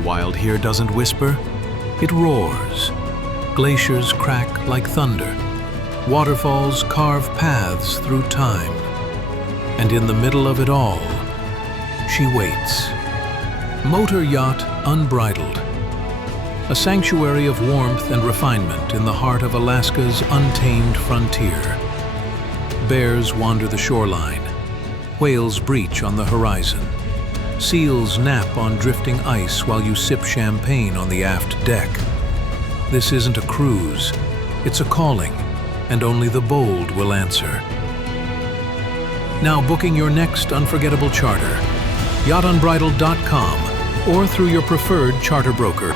The wild here doesn't whisper, it roars. Glaciers crack like thunder. Waterfalls carve paths through time. And in the middle of it all, she waits. Motor yacht Unbridled. A sanctuary of warmth and refinement in the heart of Alaska's untamed frontier. Bears wander the shoreline. Whales breach on the horizon. Seals nap on drifting ice while you sip champagne on the aft deck. This isn't a cruise, it's a calling, and only the bold will answer. Now booking your next unforgettable charter, yachtunbridled.com or through your preferred charter broker.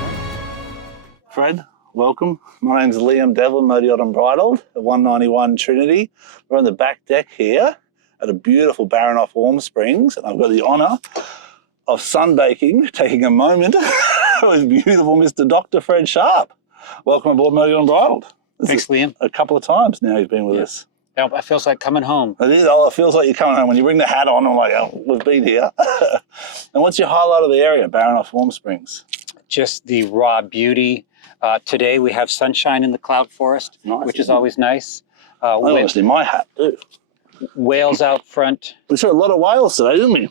Fred, welcome. My name's Liam Devlin, Motor Yacht Unbridled at 191 Trinity. We're on the back deck here at a beautiful Baranof Warm Springs, and I've got the honour of sunbaking, taking a moment with beautiful Mr. Dr. Fred Sharpe. Welcome aboard Motor Yacht Unbridled. Thanks, Liam. A couple of times now you've been with us. Yeah, it feels like coming home. It is. Oh, it feels like you're coming home. When you bring the hat on, I'm like, oh, we've been here. And what's your highlight of the area, Baranof Warm Springs? Just the raw beauty. Today we have sunshine in the cloud forest, which is always nice. Honestly, my hat too. Whales out front. We saw a lot of whales today, didn't we?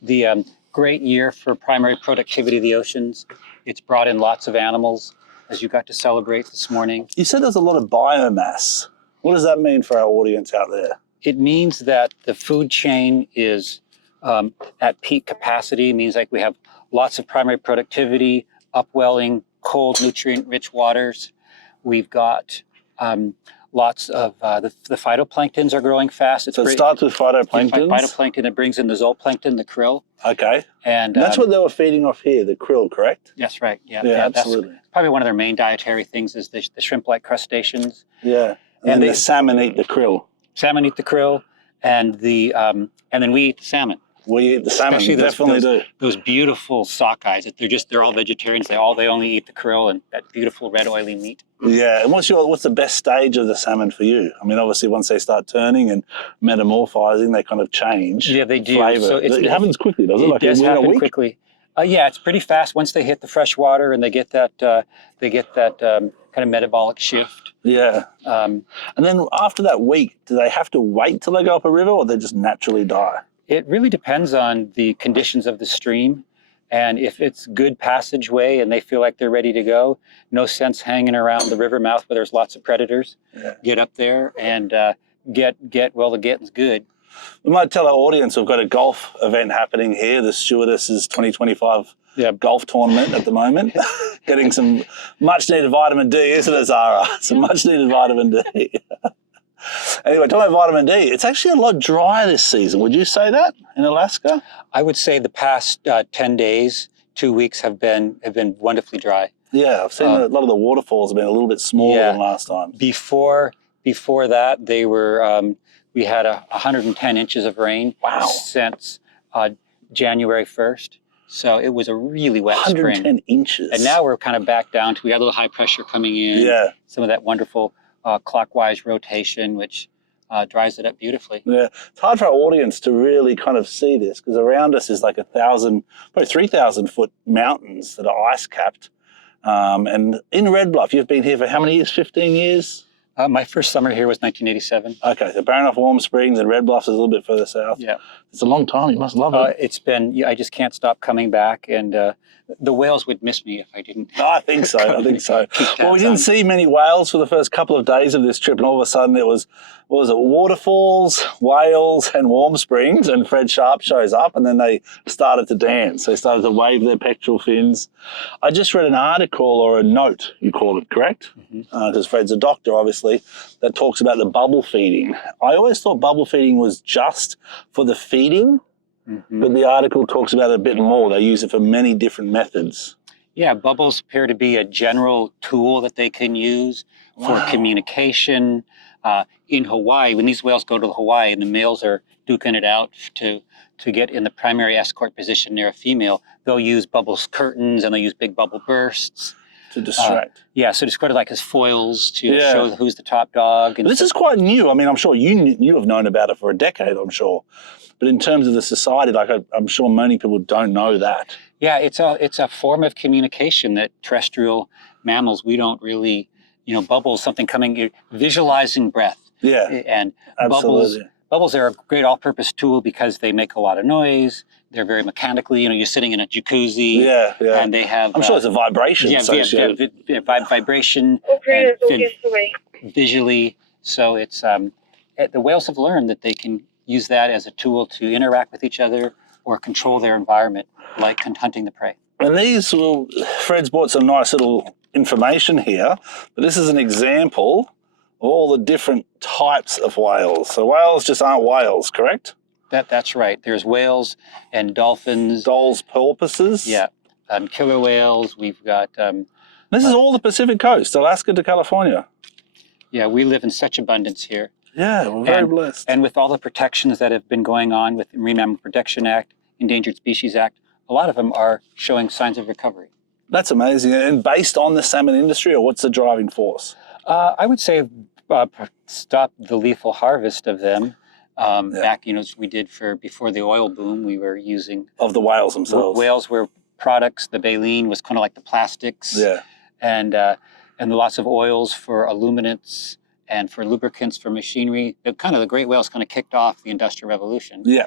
The great year for primary productivity of the oceans. It's brought in lots of animals, as you got to celebrate this morning. You said there's a lot of biomass. What does that mean for our audience out there? It means that the food chain is at peak capacity. It means like we have lots of primary productivity, upwelling, cold, nutrient-rich waters. We've got lots of, the phytoplanktons are growing fast. So it starts with phytoplankton? Phytoplankton that brings in the zooplankton, the krill. Okay. And that's what they were feeding off here, the krill, correct? That's right, yeah. Yeah, absolutely. That's probably one of their main dietary things is the shrimp-like crustaceans. Yeah, and the salmon eat the krill. Salmon eat the krill, and then we eat the salmon. We eat the salmon, especially definitely do. Those beautiful sockeyes. They're all vegetarians. They only eat the krill and that beautiful red oily meat. Yeah, and what's the best stage of the salmon for you? I mean, obviously once they start turning and metamorphizing, they kind of change. Yeah, they do. Flavor. So it happens quickly, doesn't it? It does happen quickly. Yeah, it's pretty fast once they hit the fresh water and they get that kind of metabolic shift. Yeah. And then after that week, do they have to wait till they go up a river, or they just naturally die? It really depends on the conditions of the stream. And if it's good passageway and they feel like they're ready to go, no sense hanging around the river mouth where there's lots of predators. Yeah. Get up there and the getting's good. We might tell our audience we've got a golf event happening here, the Stewardesses 2025 golf tournament at the moment. Getting some much needed vitamin D, isn't it, Zara? Some much needed vitamin D. Anyway, talking about vitamin D, it's actually a lot drier this season. Would you say that in Alaska? I would say the past 10 days, 2 weeks have been wonderfully dry. Yeah, I've seen a lot of the waterfalls have been a little bit smaller than last time. Before that, they were we had 110 inches of rain since January 1st. So it was a really wet 110 spring. inches. And now we're kind of back down to, we got a little high pressure coming in. Yeah. Some of that wonderful clockwise rotation, which dries it up beautifully. Yeah, it's hard for our audience to really kind of see this because around us is like 1,000, probably 3,000 foot mountains that are ice capped. And in Red Bluff, you've been here for how many years? 15 years? My first summer here was 1987. Okay, so Baranof Warm Springs and Red Bluff is a little bit further south. Yeah. It's a long time. You must love it. It's been, I just can't stop coming back, and the whales would miss me if I didn't. No, I think so. Well, we didn't see many whales for the first couple of days of this trip, and all of a sudden it was, what was it, waterfalls, whales, and warm springs, and Fred Sharpe shows up, and then they started to dance. They started to wave their pectoral fins. I just read an article or a note, you called it, correct? Because Fred's a doctor, obviously, that talks about the bubble feeding. I always thought bubble feeding was just for the feeding, but the article talks about it a bit more. They use it for many different methods. Yeah, bubbles appear to be a general tool that they can use for communication. In Hawaii, when these whales go to Hawaii and the males are duking it out to get in the primary escort position near a female, they'll use bubbles curtains and they'll use big bubble bursts. To distract. So it's kind of like as foils to show who's the top dog. And this is quite new. I mean, I'm sure you have known about it for a decade, I'm sure. But in terms of the society, like I'm sure many people don't know that. Yeah, it's a form of communication that terrestrial mammals, we don't really, bubbles, something coming, visualizing breath. Yeah, And absolutely. bubbles are a great all-purpose tool because they make a lot of noise. They're very mechanically, you're sitting in a jacuzzi. Yeah, yeah. And they have... I'm sure there's a vibration associated. Vibration and visually. So it's, the whales have learned that they can use that as a tool to interact with each other or control their environment, like hunting the prey. And these Fred's brought some nice little information here, but this is an example of all the different types of whales. So whales just aren't whales, correct? That's right. There's whales and dolphins. Doll's porpoises. Yeah. Killer whales. We've got... this is all the Pacific coast, Alaska to California. Yeah, we live in such abundance here. Yeah, we're very blessed. And with all the protections that have been going on with the Marine Mammal Protection Act, Endangered Species Act, a lot of them are showing signs of recovery. That's amazing. And based on the salmon industry, or what's the driving force? I would say stop the lethal harvest of them. Back, as we did before the oil boom, we were using... Of the whales themselves. Whales were products. The baleen was kind of like the plastics. Yeah. And lots of oils for illuminants and for lubricants for machinery. The great whales kind of kicked off the Industrial Revolution. Yeah.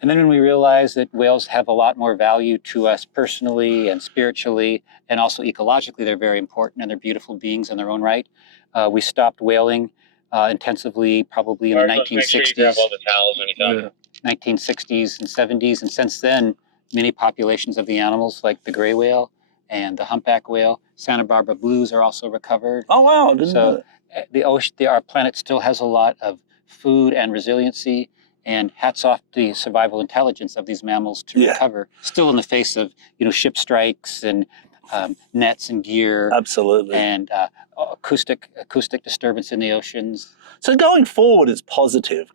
And then when we realized that whales have a lot more value to us personally and spiritually, and also ecologically, they're very important and they're beautiful beings in their own right, we stopped whaling intensively probably in the 1960s. 1960s and 70s. And since then, many populations of the animals, like the gray whale and the humpback whale, Santa Barbara blues, are also recovered. Oh, wow. Didn't know that. Our planet still has a lot of food and resiliency, and hats off the survival intelligence of these mammals to recover, still in the face of ship strikes and nets and gear. Absolutely. And acoustic disturbance in the oceans. So going forward, it's positive.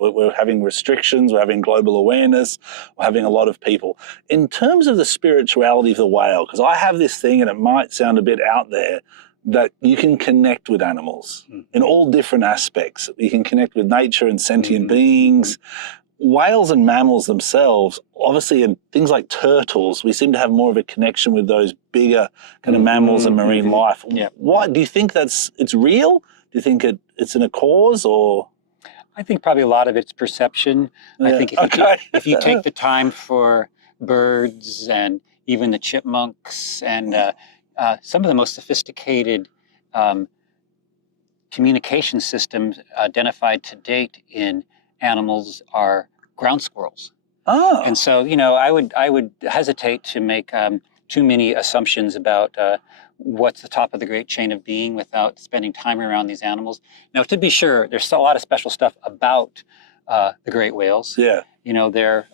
We're having restrictions, we're having global awareness, we're having a lot of people. In terms of the spirituality of the whale, because I have this thing, and it might sound a bit out there, that you can connect with animals in all different aspects. You can connect with nature and sentient beings. Whales and mammals themselves, obviously, and things like turtles, we seem to have more of a connection with those bigger kind of mammals and marine life. Yeah. Why do you think it's real? Do you think it's in a cause, or? I think probably a lot of it's perception. Yeah. I think if you take the time for birds and even the chipmunks and some of the most sophisticated communication systems identified to date in animals are ground squirrels. Oh. And so, I would hesitate to make too many assumptions about what's the top of the great chain of being without spending time around these animals. Now, to be sure, there's a lot of special stuff about the great whales. Yeah. They're...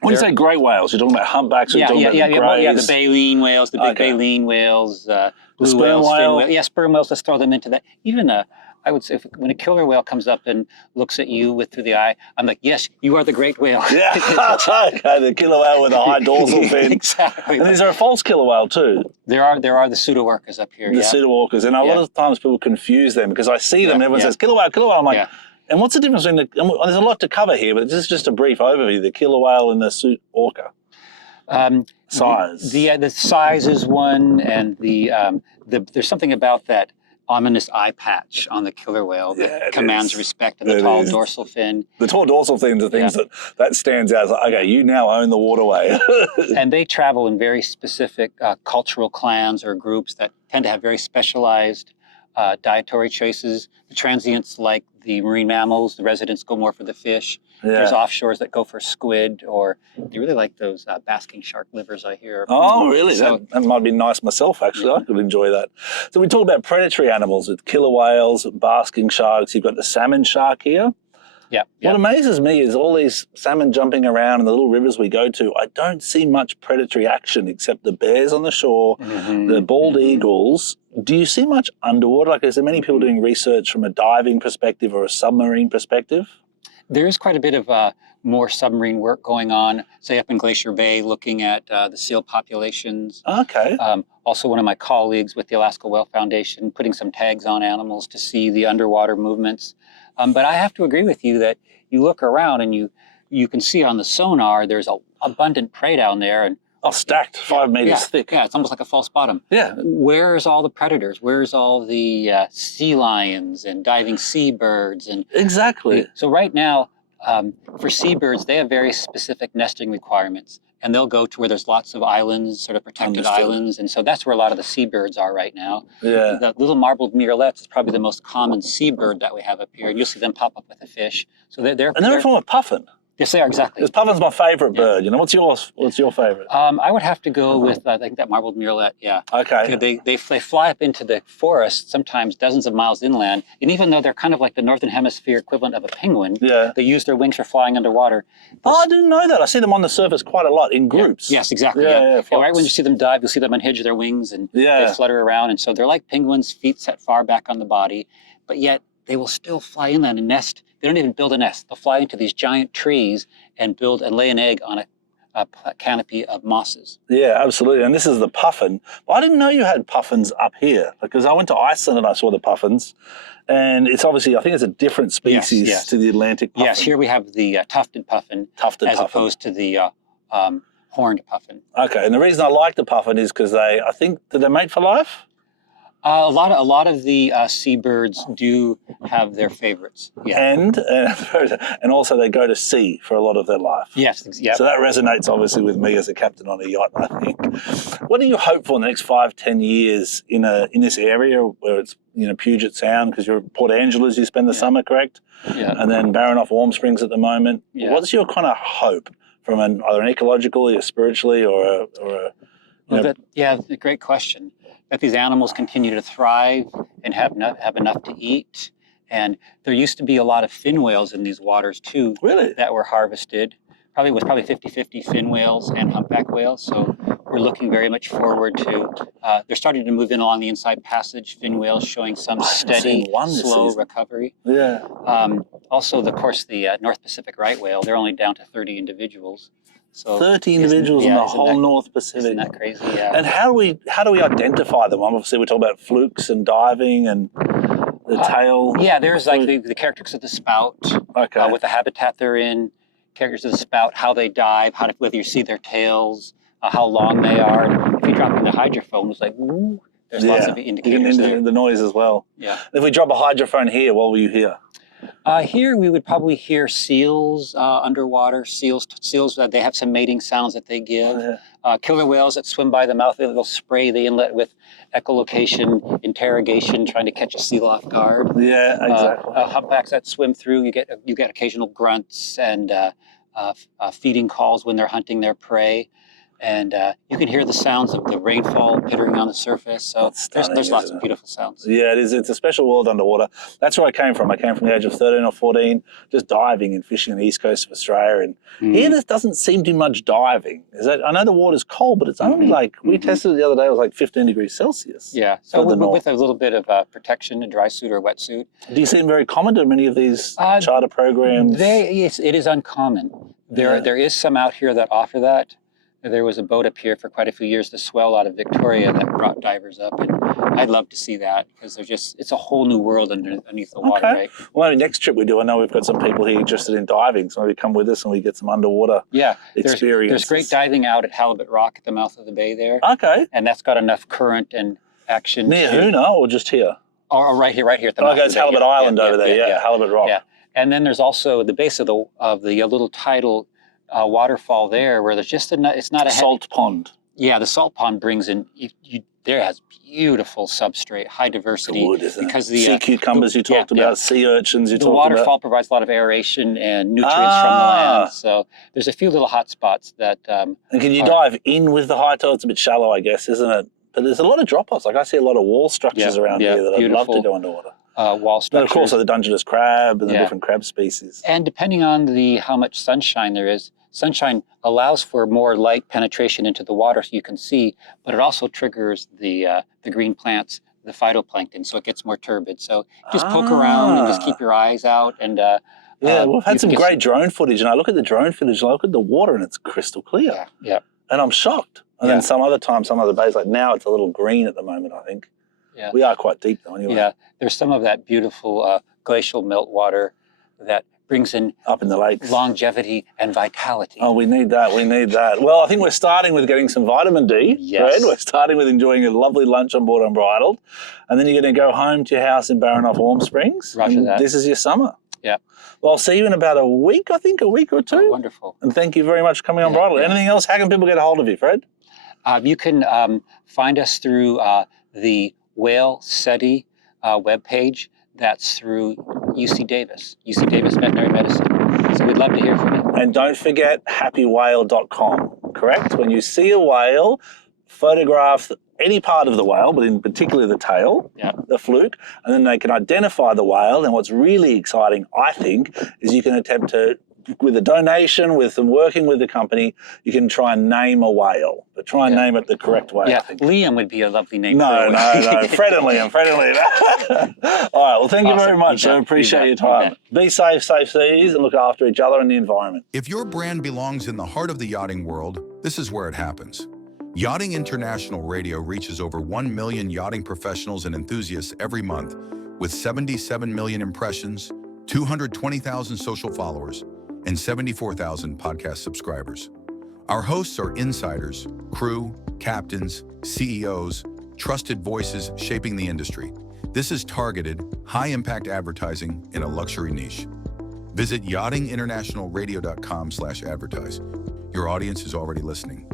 When you say great whales, you're talking about humpbacks, or you're talking about the greys? The baleen whales, the big baleen whales, blue sperm whales, fin whale. whales. Yeah, sperm whales, let's throw them into that. Even I would say when a killer whale comes up and looks at you through the eye, I'm like, yes, you are the great whale. Yeah, okay, the killer whale with a high dorsal fin. Exactly. And is there a false killer whale too? There are the pseudo-orcas up here. The pseudo-orcas, and a lot of times people confuse them because I see them and everyone says, killer whale, killer whale. I'm like, and what's the difference between there's a lot to cover here, but this is just a brief overview, the killer whale and the orca. Size. The size is one, and there's something about that ominous eye patch on the killer whale that commands respect, and the tall dorsal fin. The tall dorsal fin are things that stands out. It's like, okay, you now own the waterway. And they travel in very specific cultural clans or groups that tend to have very specialized dietary choices. The transients like the marine mammals, the residents go more for the fish. Yeah. There's offshores that go for squid, or they really like those basking shark livers, I hear. Oh, really? So, that might be nice myself, actually. I could enjoy that. So we talk about predatory animals with killer whales, basking sharks. You've got the salmon shark here. Yeah. What amazes me is all these salmon jumping around in the little rivers we go to. I don't see much predatory action except the bears on the shore, the bald eagles. Do you see much underwater? Like, is there many people doing research from a diving perspective or a submarine perspective? There is quite a bit of more submarine work going on, say up in Glacier Bay, looking at the seal populations. Okay. Also, one of my colleagues with the Alaska Whale Foundation putting some tags on animals to see the underwater movements. But I have to agree with you that you look around and you you can see on the sonar there's a abundant prey down there, and stacked 5 meters thick. Yeah, it's almost like a false bottom. Yeah. Where's all the predators? Where's all the sea lions and diving seabirds? And Exactly. so right now, for seabirds, they have very specific nesting requirements, and they'll go to where there's lots of islands, sort of protected islands, and so that's where a lot of the seabirds are right now. Yeah. The little marbled murrelets is probably the most common seabird that we have up here, and you'll see them pop up with a fish. So they're from a puffin. Yes, they are, exactly. Because puffin's my favourite bird. You know, what's your favourite? I would have to go with, I think, that marbled murrelet, yeah. Okay. They fly up into the forest, sometimes dozens of miles inland, and even though they're kind of like the Northern Hemisphere equivalent of a penguin, they use their wings for flying underwater. I didn't know that. I see them on the surface quite a lot in groups. Yes, exactly. Yeah, right when you see them dive, you'll see them unhinge their wings, and they flutter around, and so they're like penguins, feet set far back on the body, but yet they will still fly inland and nest. They don't even build a nest. They'll fly into these giant trees and lay an egg on a canopy of mosses. Yeah, absolutely. And this is the puffin. But I didn't know you had puffins up here, because I went to Iceland and I saw the puffins. And it's obviously, I think it's a different species to the Atlantic puffin. Yes, here we have the tufted puffin as opposed to the horned puffin. Okay, and the reason I like the puffin is because do they mate for life? A lot of the seabirds do have their favorites. Yeah. And also they go to sea for a lot of their life. Yes. Yep. So that resonates obviously with me as a captain on a yacht, I think. What do you hope for in the next 5-10 years in this area where it's Puget Sound, because you're at Port Angeles, you spend the summer, correct? Yeah. And then Baranof Warm Springs at the moment. Yeah. What's your kind of hope from either an ecologically or spiritually or a great question. That these animals continue to thrive and have enough to eat. And there used to be a lot of fin whales in these waters too. Really? That were harvested. Probably 50-50 fin whales and humpback whales. So we're looking very much forward to, they're starting to move in along the inside passage, fin whales showing some steady, slow recovery. Yeah. Also, of course, the North Pacific right whale, they're only down to 30 individuals. So 30 individuals in the whole North Pacific. Isn't that crazy? Yeah. And how do we identify them? Obviously, we talk about flukes and diving and the tail. Yeah, there's like the characteristics of the spout, what the habitat they're in, characters of the spout, how they dive, whether you see their tails, how long they are. If you drop in the hydrophone, it's like, woo, there's lots of indicators there. The noise as well. Yeah. If we drop a hydrophone here, what will you hear? Here we would probably hear seals underwater, seals that they have some mating sounds that they give. Killer whales that swim by the mouth, they'll spray the inlet with echolocation, interrogation, trying to catch a seal off guard. Yeah, exactly. Humpbacks that swim through, you get occasional grunts and feeding calls when they're hunting their prey. And you can hear the sounds of the rainfall pittering on the surface. So there's lots of beautiful sounds. Yeah, it is. It's a special world underwater. That's where I came from. I came from the age of 13 or 14, just diving and fishing on the east coast of Australia. And here there doesn't seem to be much diving. I know the water's cold, but it's only we tested it the other day, it was like 15 degrees Celsius. Yeah, so with a little bit of protection, a dry suit or a wetsuit. Do you see them very common to many of these charter programs? Yes, it is uncommon. There is some out here that offer that. There was a boat up here for quite a few years, the Swell out of Victoria, that brought divers up, and I'd love to see that because it's a whole new world underneath the water, right? Well, maybe next trip we do, I know we've got some people here interested in diving, so maybe come with us and we get some underwater experience. There's great diving out at Halibut Rock at the mouth of the bay there. Okay. And that's got enough current and action. Near Hoona or just here? Or right here at the mouth of the bay. It's Halibut Island over there, Halibut Rock. Yeah. And then there's also the base of the little tidal waterfall there where there's just it's not a salt pond. Yeah, the salt pond brings in, there has beautiful substrate, high diversity. Good, isn't because it? Sea cucumbers you talked about, sea urchins you talked about. The waterfall provides a lot of aeration and nutrients from the land. So there's a few little hot spots that... and can you dive in with the high tide? It's a bit shallow, I guess, isn't it? But there's a lot of drop-offs. Like I see a lot of wall structures around here that I'd love to go underwater. Wall structures. And of course, the Dungeness crab and the different crab species. And depending on how much sunshine there is, sunshine allows for more light penetration into the water so you can see, but it also triggers the green plants, the phytoplankton, so it gets more turbid. So just poke around and just keep your eyes out. And we've had some great drone footage, and I look at the drone footage, and I look at the water, and it's crystal clear. Yeah. And I'm shocked. And then some other bays, like now it's a little green at the moment, I think. Yeah. We are quite deep though, anyway. Yeah, there's some of that beautiful glacial meltwater that brings in up in the lakes. longevity and vitality. Oh, we need that. We need that. Well, I think we're starting with getting some vitamin D. Yes. Fred. We're starting with enjoying a lovely lunch on board Unbridled. And then you're going to go home to your house in Baranoff Warm Springs. Roger that. This is your summer. Yeah. Well, I'll see you in about a week, I think, a week or two. Oh, wonderful. And thank you very much for coming on Unbridled. yeah. Anything else? How can people get a hold of you, Fred? You can find us through the Whale SETI webpage. That's through UC Davis Veterinary Medicine. So we'd love to hear from you. And don't forget happywhale.com, correct? When you see a whale, photograph any part of the whale, but in particular the tail, the fluke, and then they can identify the whale. And what's really exciting, I think, is you can attempt to, with a donation, with them working with the company, you can try and name a whale, but try and name it the correct way. Yeah, I think. Liam would be a lovely name. No. Fred and Liam. All right, well, thank you very much. I appreciate your time. Be safe, safe seas, and look after each other and the environment. If your brand belongs in the heart of the yachting world, this is where it happens. Yachting International Radio reaches over 1 million yachting professionals and enthusiasts every month, with 77 million impressions, 220,000 social followers, and 74,000 podcast subscribers. Our hosts are insiders, crew, captains, CEOs, trusted voices shaping the industry. This is targeted, high-impact advertising in a luxury niche. Visit yachtinginternationalradio.com/advertise. Your audience is already listening.